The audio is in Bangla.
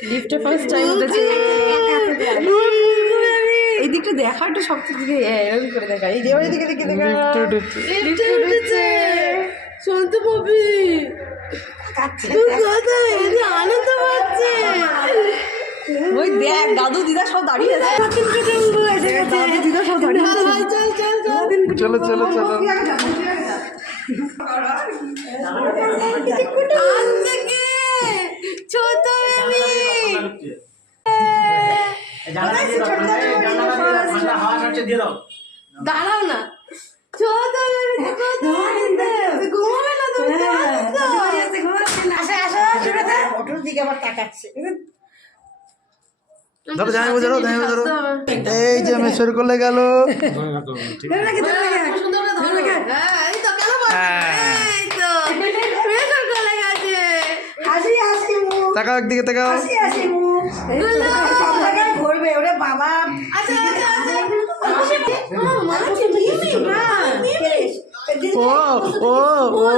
লিফটে ফার্স্ট টাইম উঠেছে। এই দিকটা দেখা একটু সব দিকে এরকম করে দেখা। এই যে ওই দিকে দিকে দেখা লিফটে উঠেছে। শুনতে পাবি আনন্দ পাচ্ছে। ওই দেখ দাদু দিদা সব দাঁড়িয়ে আছে। দাদু দিদা সব দাঁড়িয়ে আছে। চলো চলো চলো ছোট দাঁড়াও না ছোট ঘুমাবে না তুমি দিকে আবার তাকাচ্ছে। ধরো জামাই ধরো জামাই ধরো। এই যে মেসর করলে গেল। তাকাও একদিকে তাকাও। ঘুরবে ওরে বাবা। ও ও ও